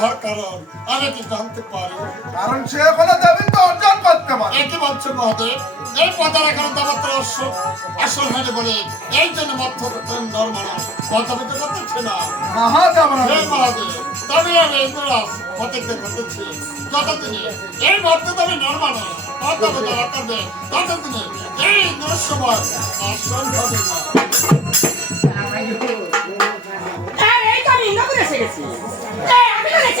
হওয়ার কারণ আমি কি জানতে পারি। কারণ সে হলো দেবীকে অর্জন করতে পারে একই বলছে মহাদেব এই পদার এখানে দামাত্র আসল আসল হয়নি বলে এই জন্য মধ্য নর মানুষ মধ্যবিত্ত করতেছে না। মহা হে দেবরাজ মহাদেব তবে আমি ইন্দ্রাজ প্রতিজ্ঞা করতেছি। যতদিনে এই মধ্যে তবে নর মানুষ মধ্যবিত্ত করবে ততদিনে এই ইন্দ্রের আসল হবে না এই তো আমি ইন্দ্রপুর এসে গেছি।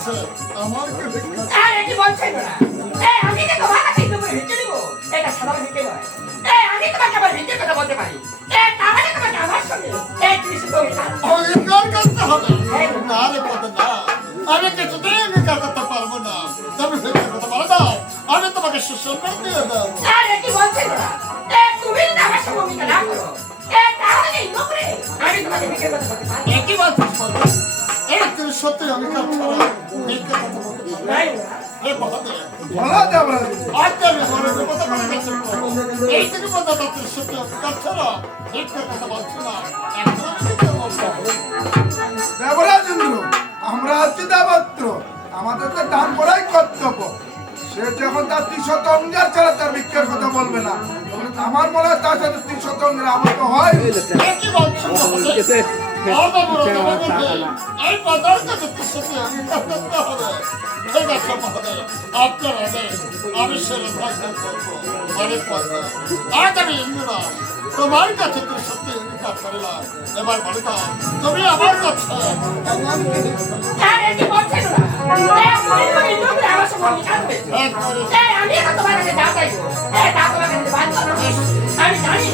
কাছে আমার কি ভিক্ষা কি বলছেন না এই আমি কি তোমার কাছে ইন্দ্র করে ভিক্ষে দিব এটা সাধারণ ভিক্ষে নয়। এই আমি তোমাকে আবার ভিক্ষে কথা বলতে পারি। এই তাহলে তোমাকে আমার সঙ্গে এই তুমি শুধু অঙ্গীকার করতে হবে? না রে পদ না। আমি কিছুতেই অঙ্গীকার করতে পারব না। তুমি ভিক্ষার কথা বলে দাও আমি তোমাকে সুসম্মান দিয়ে দেবো। আরে কি বলছেন না এই তুমি যদি আমার সঙ্গে অঙ্গীকার না করো এই তাহলে কি ইন্দ্র আমি তোমাকে ভিক্ষে কথা বলতে পারি একই বলছিস এই তুমি সত্যি কথা আমি ছাড়া আমরা হচ্ছি দেবত্র। আমাদের তো দান করাই কর্তব্য। সে যখন তার ত্রিশত অঙ্গের ছাড়া তার ভিক্ষার কথা বলবে না। আমার মনে হয় তার সাথে ত্রিশত অঙ্গের আবদ্ধ হয়। একই বলছি এই পদার্থ তো করতে হবে তোমার কাছে তুই সত্যি করলাম। এবার বলে দাও তুমি আমার কাছে কি কি তো এই আমি তোমার কাছে যা আমি জানি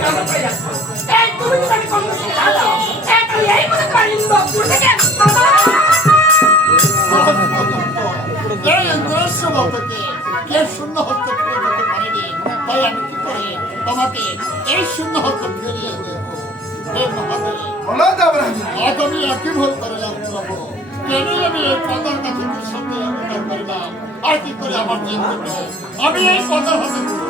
তুমি আমার করে যাচ্ছ এই তুমি যদি আমি কম করে এই মনে ইন্দ্র দূর থেকে এই ইন্দ্রাস্য থেকে কে শূন্য ফিরে পারেনি তাই আমি কি করে তোমাকে এই আমি এই পদার করে হাতে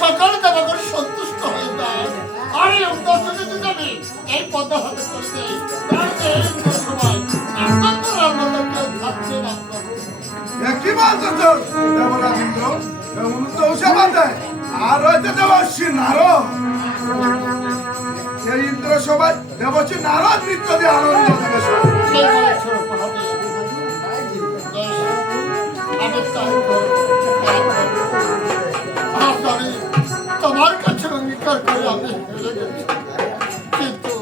সকল দেবগণ সন্তুষ্ট হয়ে যায়। আর এই সংগীত যদি এই হাতে তাহলে এই থাকছে না প্রভু এ কি বলতেছ দেবরাজ ইন্দ্র এমন তো সেবা আর রয়েছে দেবশ্রী নারদ। এই ইন্দ্র সবাই দেবশ্রী নারদ নৃত্য দিয়ে আনন্দ দেবে সবাই। আমি অঙ্গীকার করে আমি হেরে গেছি কিন্তু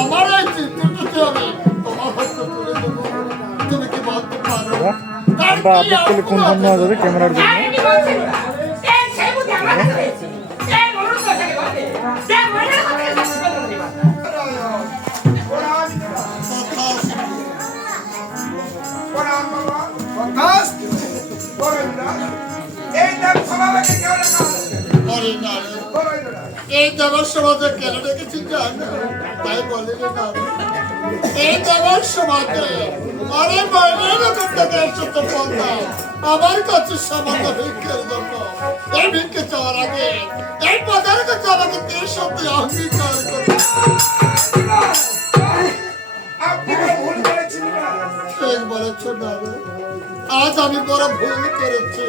আমার এই চিত্রটিতে আমি তোমার হস্তে তুলে দেবো তুমি কি বলতে পারো বা আপডেট করলে কোন ফোন নেওয়া যাবে ক্যামেরার জন্য আরে কি না এই দেব সভাকে কেউ লেখা আছে? করে না রে। বলো ইন্দ্ররাজ। এই দেবর সমাজে কেন রেখেছি জানো? তাই বলে এই দেওয়ার সময়তে আরে বাইরের থেকে এসেছে পদ্মা আমার কাছে সামান্য ভিক্ষের জন্য। এই ভিক্ষে চাওয়ার আগে এই পদার কাছে আমাকে তীর সত্যি অঙ্গীকার করে। আজ আমি বড় ভুল করেছি।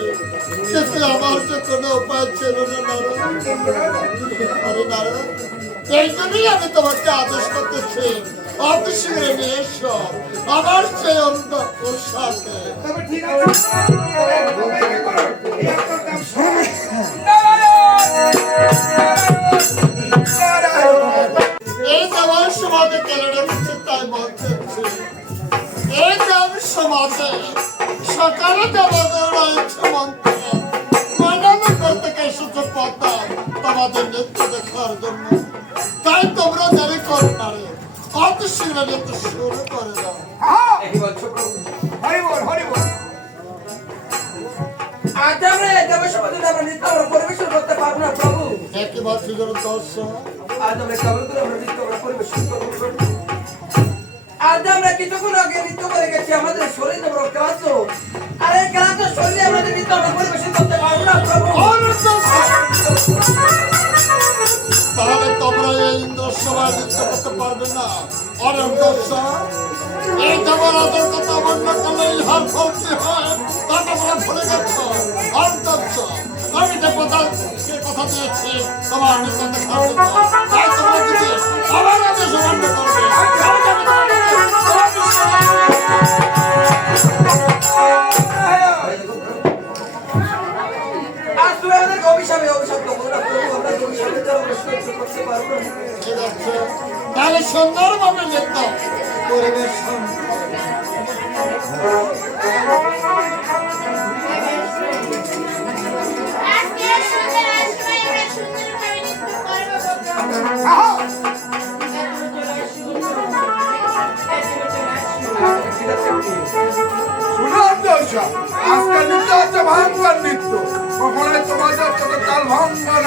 আমার তো কোনো উপায় ছিল না নারায়ণ এই জন্যই আমি তোমাকে আদেশ করতেছি অতি নিয়ে আমার সেই অন্ত পোশাকে সমাজে সকালে দেবাদের রয়েছে মন্ত্র। ময়নানো করতে এসেছে পদ্মা তোমাদের নৃত্য দেখার জন্য। তাই তোমরা দেরি করো না রে। অতি শীঘ্র নৃত্য শুরু করে দাও। হরি বল আজ আমরা এই দেবসভাতে আমরা নৃত্য পরিবেশন করতে পারব না প্রভু। একই বছর দর্শক আজ আমরা কেমন করে আমরা নৃত্য পরিবেশন করব? আজ আমরা কিছুক্ষণ আগে নৃত্য করে গেছি, আমাদের শরীর আমরা ক্লান্ত আর এই ক্লান্ত শরীরে আমাদের নৃত্য আমরা তোমরা এই ইন্দ্রসভায় নৃত্য করতে পারবে না। অরণ দর্শক এই দেবরাজের কথা অমান্য করলে ইহার ফল কি হয় তা তোমরা ভুলে গেছ। আমি যে কথা সে কথা দিয়েছি তোমার দেখার জন্য তাই তোমরা যদি আমার আদেশ অমান্য করবে তাহলে আমি তোমাদেরকে অবশ্যই